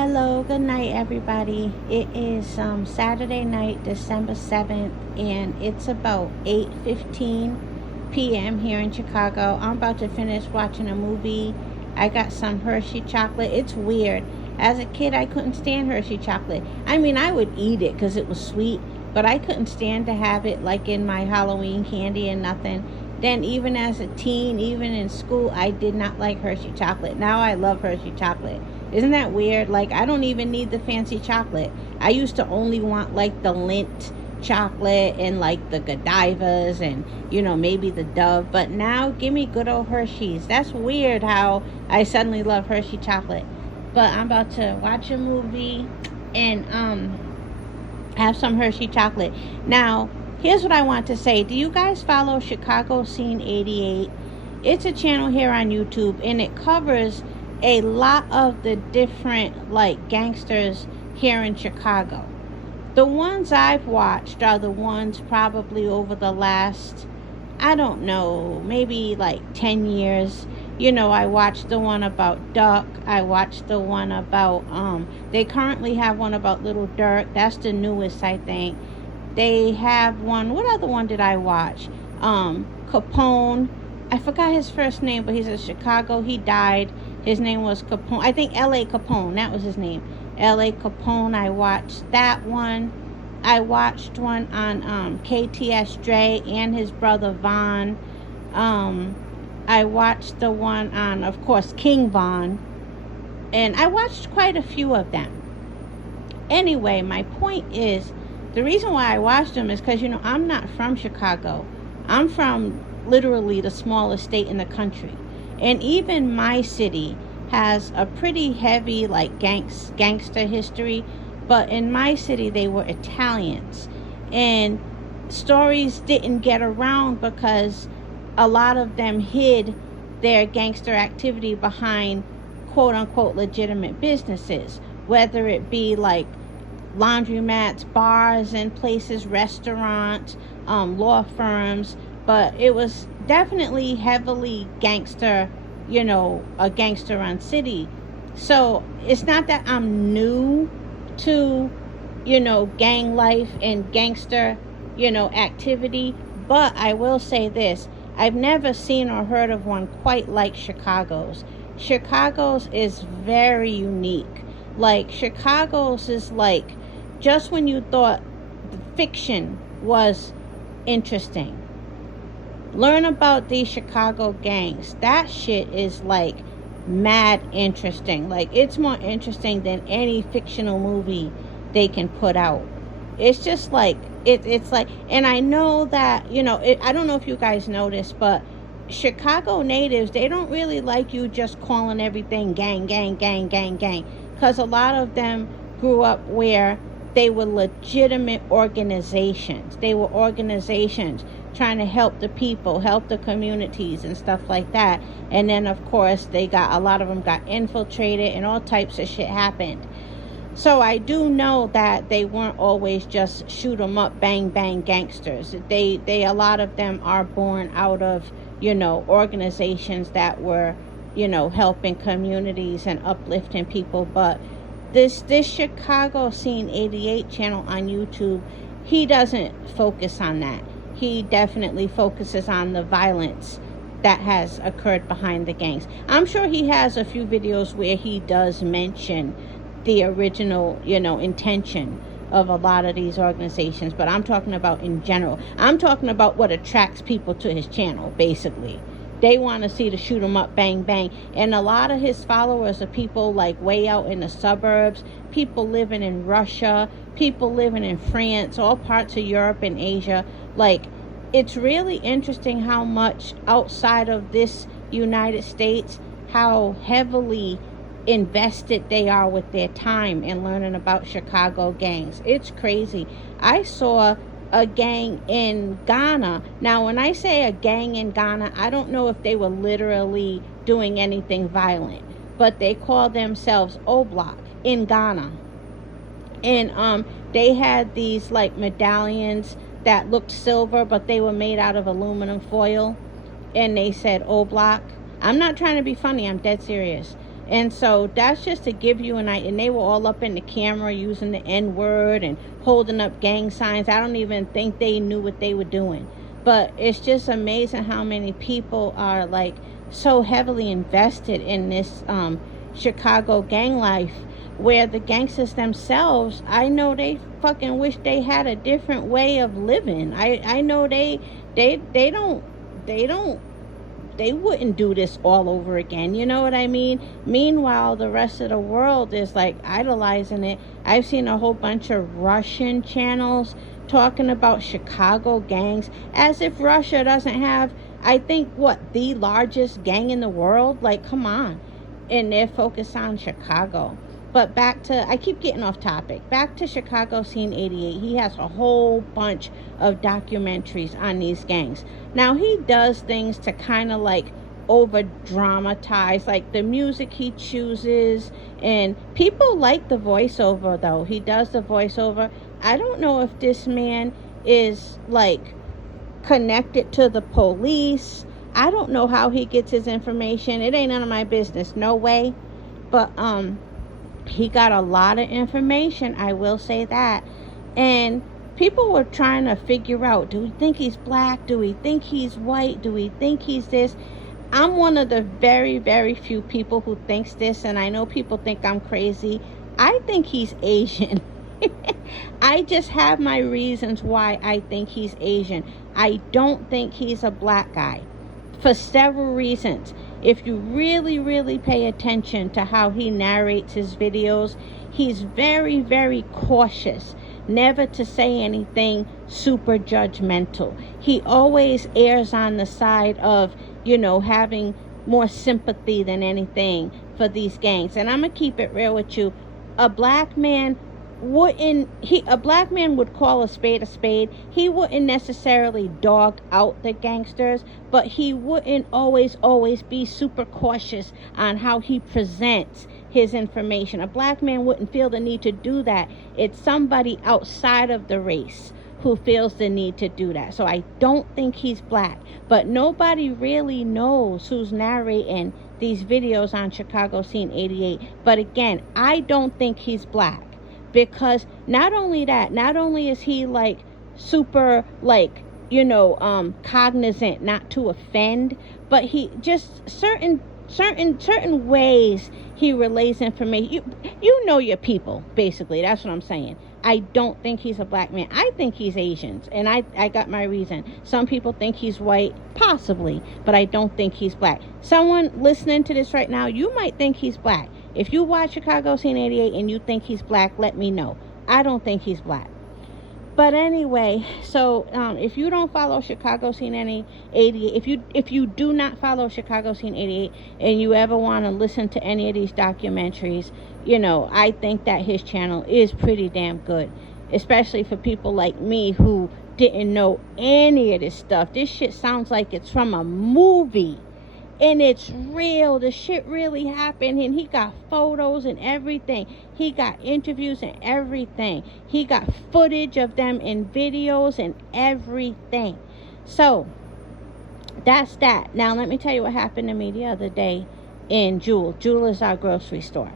Hello, good night, everybody. It is Saturday night, December 7th, and it's about 8:15 p.m. here in Chicago. I'm about to finish watching a movie. I got some Hershey chocolate. It's weird. As a kid, I couldn't stand Hershey chocolate. I mean, I would eat it because it was sweet, but I couldn't stand to have it like in my Halloween candy and nothing. Then even as a teen, even in school, I did not like Hershey chocolate. Now I love Hershey chocolate. Isn't that weird? Like, I don't even need the fancy chocolate. I used to only want like the Lindt chocolate and like the Godivas and maybe the Dove, but now give me good old Hershey's. That's weird how I suddenly love Hershey chocolate. But I'm about to watch a movie and have some Hershey chocolate. Now, here's what I want to say. Do you guys follow Chicago Scene 88? It's a channel here on YouTube, and it covers a lot of the different like gangsters here in Chicago. The ones I've watched are the ones probably over the last, I don't know, maybe like 10 years. I watched the one about Duck. I watched the one about they currently have one about Little Dirk. That's the newest, I think. They have one, what other one did I watch? Capone. I forgot his first name, but he's in Chicago. He died. His name was Capone. I think L.A. Capone. That was his name. L.A. Capone. I watched that one. I watched one on KTS Dre and his brother Von. I watched the one on, of course, King Von. And I watched quite a few of them. Anyway, my point is, the reason why I watched them is because, I'm not from Chicago. I'm from literally the smallest state in the country. And even my city has a pretty heavy like gangster history. But in my city, they were Italians. And stories didn't get around because a lot of them hid their gangster activity behind quote unquote legitimate businesses. Whether it be like laundromats, bars and places, restaurants, law firms. But it was definitely heavily gangster, a gangster run city. So it's not that I'm new to, gang life and gangster, activity. But I will say this. I've never seen or heard of one quite like Chicago's. Chicago's is very unique. Like, Chicago's is like, just when you thought the fiction was interesting, learn about these Chicago gangs. That shit is like mad interesting. Like, it's more interesting than any fictional movie they can put out. It's just like it's like, and I know that I don't know if you guys noticed, but Chicago natives, they don't really like you just calling everything gang, because a lot of them grew up where they were legitimate organizations. They were organizations trying to help the people, help the communities and stuff like that. And then, of course, a lot of them got infiltrated and all types of shit happened. So I do know that they weren't always just shoot 'em up, bang, bang gangsters. A lot of them are born out of, organizations that were, helping communities and uplifting people. But this Chicago Scene 88 channel on YouTube, he doesn't focus on that. He definitely focuses on the violence that has occurred behind the gangs. I'm sure he has a few videos where he does mention the original, intention of a lot of these organizations, but I'm talking about in general. I'm talking about what attracts people to his channel, basically. They want to see the shoot 'em up, bang, bang. And a lot of his followers are people like way out in the suburbs, people living in Russia, people living in France, all parts of Europe and Asia. Like, it's really interesting how much outside of this United States, how heavily invested they are with their time in learning about Chicago gangs. It's crazy. I saw a gang in Ghana. Now, when I say a gang in Ghana, I don't know if they were literally doing anything violent, but they call themselves Oblak in Ghana. And they had these like medallions that looked silver, but they were made out of aluminum foil, and they said Oblak. I'm not trying to be funny, I'm dead serious. And so that's just to give you an idea. And they were all up in the camera using the N-word and holding up gang signs. I don't even think they knew what they were doing. But it's just amazing how many people are like so heavily invested in this Chicago gang life, where the gangsters themselves, I know they fucking wish they had a different way of living. I know they wouldn't do this all over again. You know what I mean? Meanwhile, the rest of the world is like idolizing it. I've seen a whole bunch of Russian channels talking about Chicago gangs as if Russia doesn't have, I think, what, the largest gang in the world? Like, come on. And they're focused on Chicago. But back to, I keep getting off topic. Back to Chicago Scene 88. He has a whole bunch of documentaries on these gangs. Now, he does things to kind of like over dramatize, like the music he chooses. And people like the voiceover, though. He does the voiceover. I don't know if this man is like connected to the police. I don't know how he gets his information. It ain't none of my business. No way. But, he got a lot of information, I will say that. And people were trying to figure out, do we think he's black? Do we think he's white? Do we think he's this? I'm one of the very, very few people who thinks this, and I know people think I'm crazy. I think he's Asian. I just have my reasons why I think he's Asian. I don't think he's a black guy for several reasons. If you really, really pay attention to how he narrates his videos, he's very, very cautious never to say anything super judgmental. He always errs on the side of, having more sympathy than anything for these gangs. And I'm going to keep it real with you. A black man would call a spade. He wouldn't necessarily dog out the gangsters, but he wouldn't always be super cautious on how he presents his information. A black man wouldn't feel the need to do that. It's somebody outside of the race who feels the need to do that. So I don't think he's black, but nobody really knows who's narrating these videos on Chicago Scene 88. But again, I don't think he's black. Because not only is he like super like, cognizant not to offend, but he just certain ways he relays information. You know your people, basically. That's what I'm saying. I don't think he's a black man. I think he's Asian, and I got my reason. Some people think he's white, possibly, but I don't think he's black. Someone listening to this right now, you might think he's black. If you watch Chicago Scene 88 and you think he's black, let me know. I don't think he's black. But anyway, so if you don't follow Chicago Scene 88, if you do not follow Chicago Scene 88 and you ever want to listen to any of these documentaries, I think that his channel is pretty damn good. Especially for people like me who didn't know any of this stuff. This shit sounds like it's from a movie. And it's real. The shit really happened. And he got photos and everything. He got interviews and everything. He got footage of them in videos and everything. So, that's that. Now, let me tell you what happened to me the other day in Jewel. Jewel is our grocery store.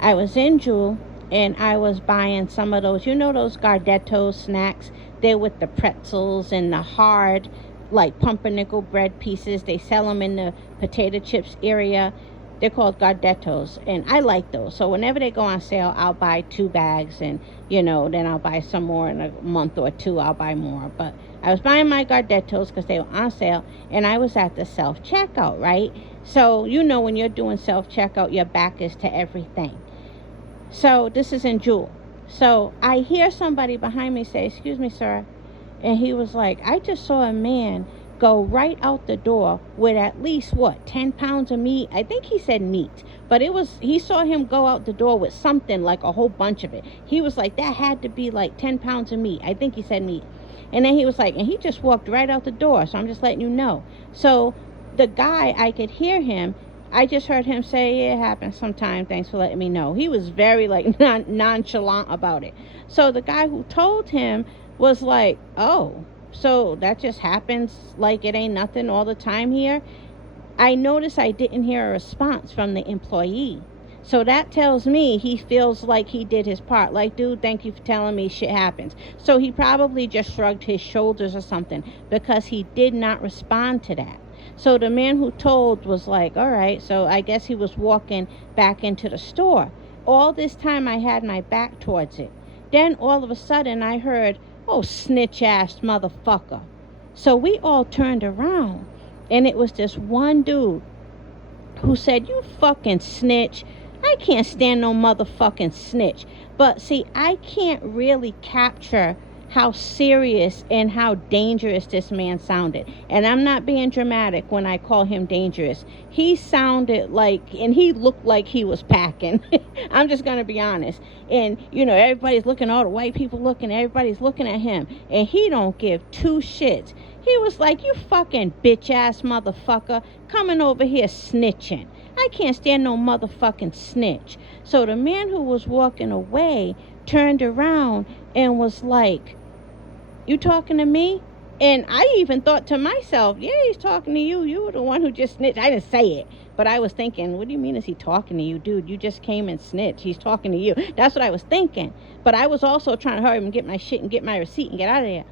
I was in Jewel and I was buying some of those, those Gardettos snacks. They're with the pretzels and the hard, like pumpernickel bread pieces. They sell them in the potato chips area. They're called Gardettos, and I like those. So whenever they go on sale, I'll buy 2 bags, and then I'll buy some more in a month or 2. I'll buy more. But I was buying my Gardettos because they were on sale, and I was at the self-checkout, right? So when you're doing self-checkout, your back is to everything. So this is in Jewel. So I hear somebody behind me say, "Excuse me, sir." And he was like, "I just saw a man go right out the door with at least 10 pounds of meat." I think he said meat, but he saw him go out the door with something like a whole bunch of it. He was like, that had to be like 10 pounds of meat. I think he said meat. And then he was like, and he just walked right out the door. So I'm just letting you know. So the guy, I could hear him. I just heard him say, "Yeah, it happens sometime. Thanks for letting me know." He was very like nonchalant about it. So the guy who told him was like, "Oh, so that just happens like it ain't nothing all the time here?" I noticed I didn't hear a response from the employee. So that tells me he feels like he did his part. Like, dude, thank you for telling me shit happens. So he probably just shrugged his shoulders or something because he did not respond to that. So the man who told was like, all right, so I guess he was walking back into the store. All this time I had my back towards it. Then all of a sudden I heard, oh, snitch ass motherfucker. So we all turned around. And it was this one dude who said, you fucking snitch. I can't stand no motherfucking snitch. But see, I can't really capture how serious and how dangerous this man sounded. And I'm not being dramatic when I call him dangerous. He sounded like, and he looked like he was packing. I'm just going to be honest. And, you know, everybody's looking, all the white people looking, everybody's looking at him. And he don't give two shits. He was like, you fucking bitch ass motherfucker coming over here snitching. I can't stand no motherfucking snitch. So the man who was walking away turned around and was like, you talking to me? And I even thought to myself, yeah, he's talking to you. You were the one who just snitched. I didn't say it, but I was thinking, what do you mean is he talking to you? Dude, you just came and snitched. He's talking to you. That's what I was thinking. But I was also trying to hurry and get my shit and get my receipt and get out of there.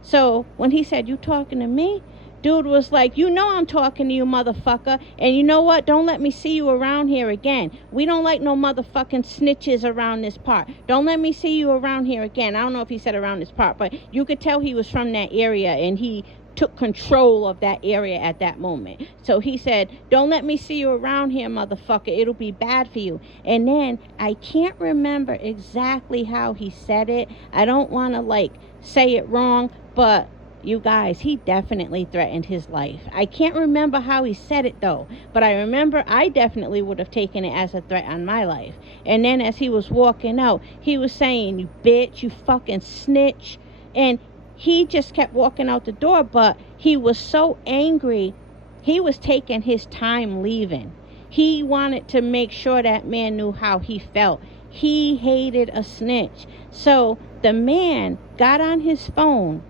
So when he said, you talking to me? Dude was like, you know I'm talking to you, motherfucker. And you know what? Don't let me see you around here again. We don't like no motherfucking snitches around this part. Don't let me see you around here again. I don't know if he said around this part, but you could tell he was from that area and he took control of that area at that moment. So he said, don't let me see you around here, motherfucker. It'll be bad for you. And then I can't remember exactly how he said it. I don't want to say it wrong, but you guys, he definitely threatened his life. I can't remember how he said it though, but I remember I definitely would have taken it as a threat on my life. And then as he was walking out, he was saying, you bitch, you fucking snitch. And he just kept walking out the door, but he was so angry, he was taking his time leaving. He wanted to make sure that man knew how he felt. He hated a snitch. So the man got on his phone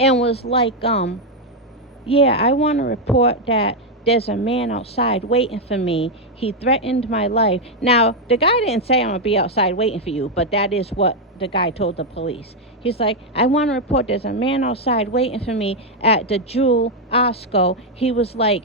and was like, yeah, I want to report that there's a man outside waiting for me. He threatened my life. Now, the guy didn't say I'm going to be outside waiting for you, but that is what the guy told the police. He's like, I want to report there's a man outside waiting for me at the Jewel Osco. He was like,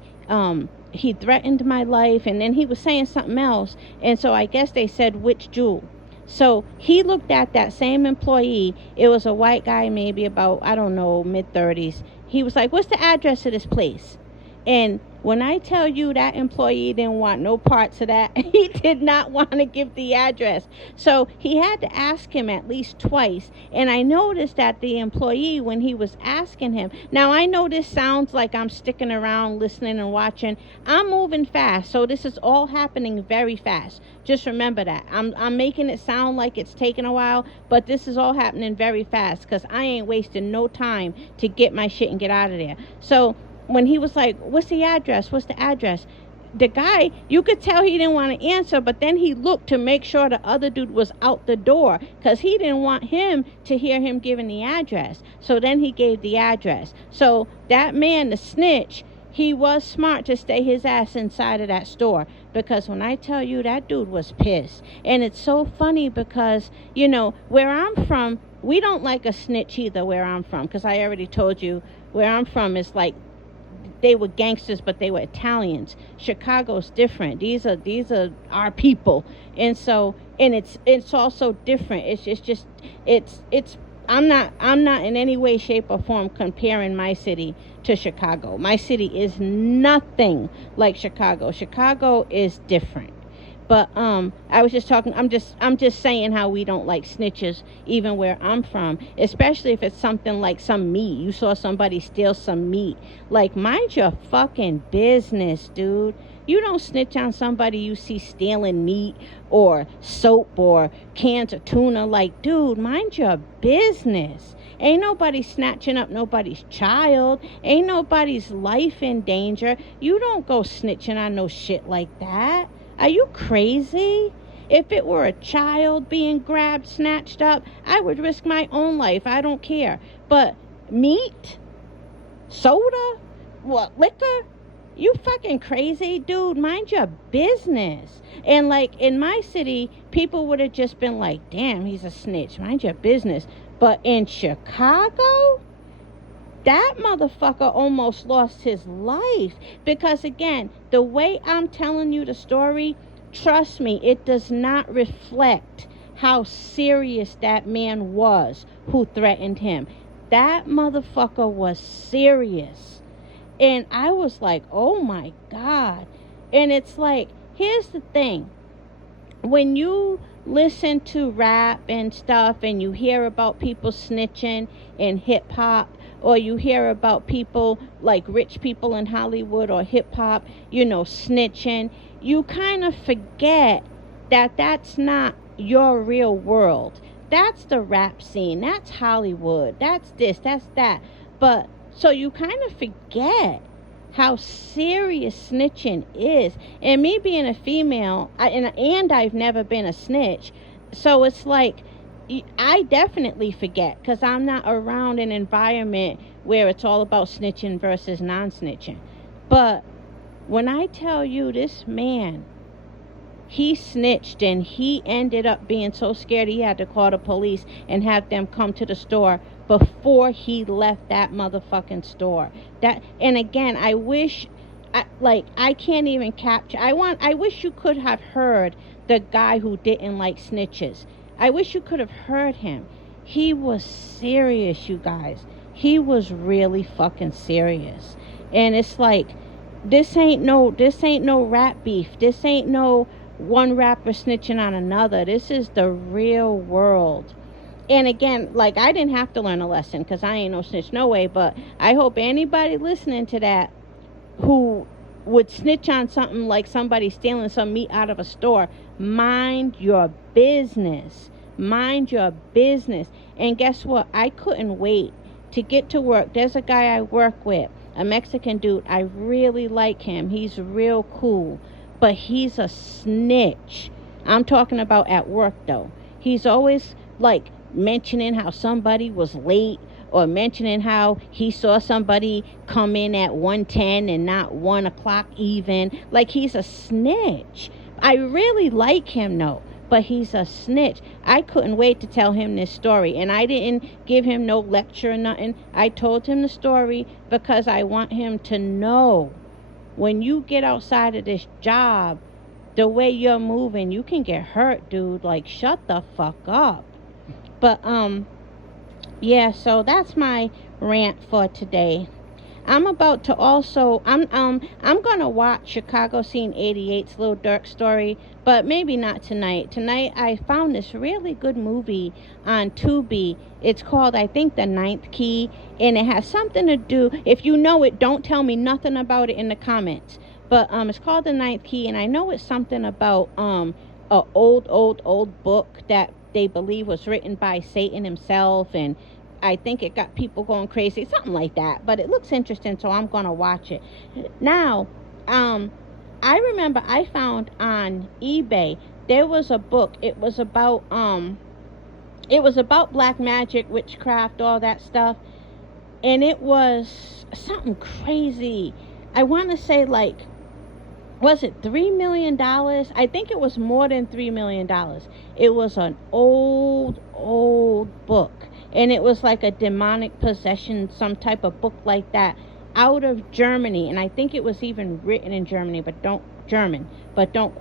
he threatened my life, and then he was saying something else. And so I guess they said, which Jewel? So he looked at that same employee. It was a white guy, maybe about, I don't know, mid-30s. He was like, what's the address of this place? And when I tell you that employee didn't want no parts of that, he did not want to give the address. So he had to ask him at least twice. And I noticed that the employee, when he was asking him, now I know this sounds like I'm sticking around listening and watching. I'm moving fast. So this is all happening very fast. Just remember that. I'm making it sound like it's taking a while, but this is all happening very fast because I ain't wasting no time to get my shit and get out of there. So when he was like, what's the address? What's the address? The guy, you could tell he didn't want to answer, but then he looked to make sure the other dude was out the door because he didn't want him to hear him giving the address. So then he gave the address. So that man, the snitch, he was smart to stay his ass inside of that store, because when I tell you, that dude was pissed. And it's so funny because, you know, where I'm from, we don't like a snitch either where I'm from, because I already told you where I'm from is like, they were gangsters, but they were Italians. Chicago's different. These are our people. And so, and it's also different. It's I'm not in any way, shape, or form comparing my city to Chicago. My city is nothing like Chicago. Chicago is different. But I was just talking, I'm just saying how we don't like snitches even where I'm from, especially if it's something like some meat. You saw somebody steal some meat. Like, mind your fucking business, dude. You don't snitch on somebody you see stealing meat or soap or cans of tuna. Like, dude, mind your business. Ain't nobody snatching up nobody's child. Ain't nobody's life in danger. You don't go snitching on no shit like that. Are you crazy? If it were a child being grabbed, snatched up, I would risk my own life. I don't care. But meat? Soda? What, liquor? You fucking crazy, dude. Mind your business. And like in my city, people would have just been like, damn, he's a snitch. Mind your business. But in Chicago, that motherfucker almost lost his life. Because again, the way I'm telling you the story, trust me, it does not reflect how serious that man was who threatened him. That motherfucker was serious. And I was like, oh my God. And it's like, here's the thing. When you listen to rap and stuff and you hear about people snitching in hip hop, or you hear about people like rich people in Hollywood or hip hop, snitching, you kind of forget that that's not your real world. That's the rap scene. That's Hollywood. That's this, that's that. But so you kind of forget how serious snitching is. And me being a female, and I've never been a snitch, so it's like I definitely forget because I'm not around an environment where it's all about snitching versus non-snitching. But when I tell you this man, he snitched and he ended up being so scared he had to call the police and have them come to the store before he left that motherfucking store. And again, I wish, I can't even capture. I wish you could have heard the guy who didn't like snitches. I wish you could have heard him. He was serious, you guys. He was really fucking serious. And it's like, this ain't no rap beef. This ain't no one rapper snitching on another. This is the real world. And again, like, I didn't have to learn a lesson because I ain't no snitch, no way. But I hope anybody listening to that who would snitch on something like somebody stealing some meat out of a store, mind your business. Mind your business. And guess what? I couldn't wait to get to work. There's a guy I work with, a Mexican dude. I really like him. He's real cool. But he's a snitch. I'm talking about at work, though. He's always, like, mentioning how somebody was late, or mentioning how he saw somebody come in at 1:10 and not 1 o'clock even. Like, he's a snitch. I really like him, though, but he's a snitch. I couldn't wait to tell him this story, and I didn't give him no lecture or nothing. I told him the story because I want him to know, when you get outside of this job, the way you're moving, you can get hurt, dude. Like, shut the fuck up. But yeah, so that's my rant for today. I'm about to also, I'm gonna watch Chicago Scene 88's Lil Durk story, but maybe not tonight. Tonight I found this really good movie on Tubi. It's called, I think, The Ninth Key, and it has something to do, if you know it, don't tell me nothing about it in the comments. But it's called The Ninth Key, and I know it's something about a old book that they believe was written by Satan himself, and I think it got people going crazy, something like that. But it looks interesting, so I'm gonna watch it. Now, I remember I found on eBay there was a book. It was about black magic, witchcraft, all that stuff, and it was something crazy. I want to say, like, was it $3 million? I think it was more than $3 million. It was an old book. And it was like a demonic possession, some type of book like that, out of Germany. And I think it was even written in Germany, but don't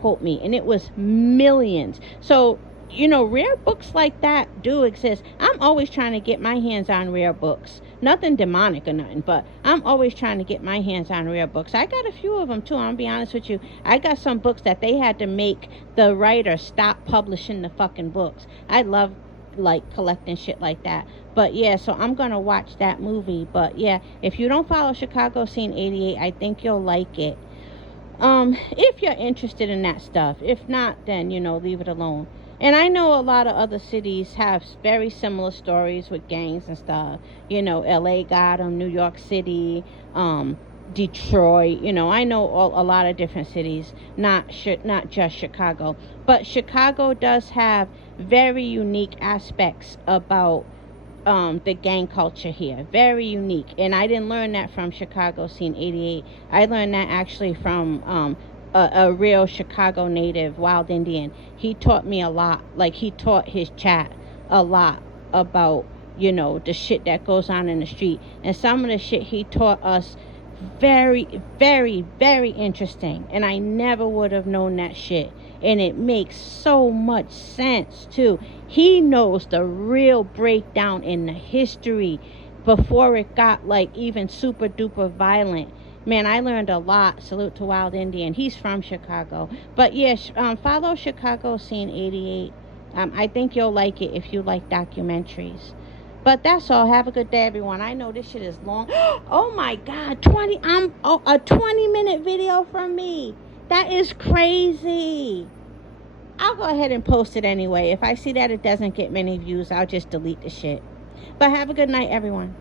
quote me. And it was millions. So, rare books like that do exist. I'm always trying to get my hands on rare books. Nothing demonic or nothing, but I'm always trying to get my hands on rare books. I got a few of them too, I'm gonna be honest with you. I got some books that they had to make the writer stop publishing the fucking books. I love, like, collecting shit like that. But yeah, so I'm gonna watch that movie. But yeah, if you don't follow Chicago Scene 88, I think you'll like it. If you're interested in that stuff. If not, then, leave it alone. And I know a lot of other cities have very similar stories with gangs and stuff. LA got them, New York City, Detroit. I know a lot of different cities, not just Chicago. But Chicago does have very unique aspects about the gang culture here. Very unique. And I didn't learn that from Chicago Scene 88. I learned that actually from a real Chicago native, Wild Indian. He taught me a lot. Like, he taught his chat a lot about, you know, the shit that goes on in the street. And some of the shit he taught us, very, very, very interesting. And I never would have known that shit. And it makes so much sense too. He knows the real breakdown in the history before it got like even super duper violent. Man, I learned a lot. Salute to Wild Indian. He's from Chicago. But yes, follow Chicago Scene 88. I think you'll like it if you like documentaries. But that's all. Have a good day, everyone. I know this shit is long. Oh my God, a 20-minute video from me. That is crazy. I'll go ahead and post it anyway. If I see that it doesn't get many views, I'll just delete the shit. But have a good night, everyone.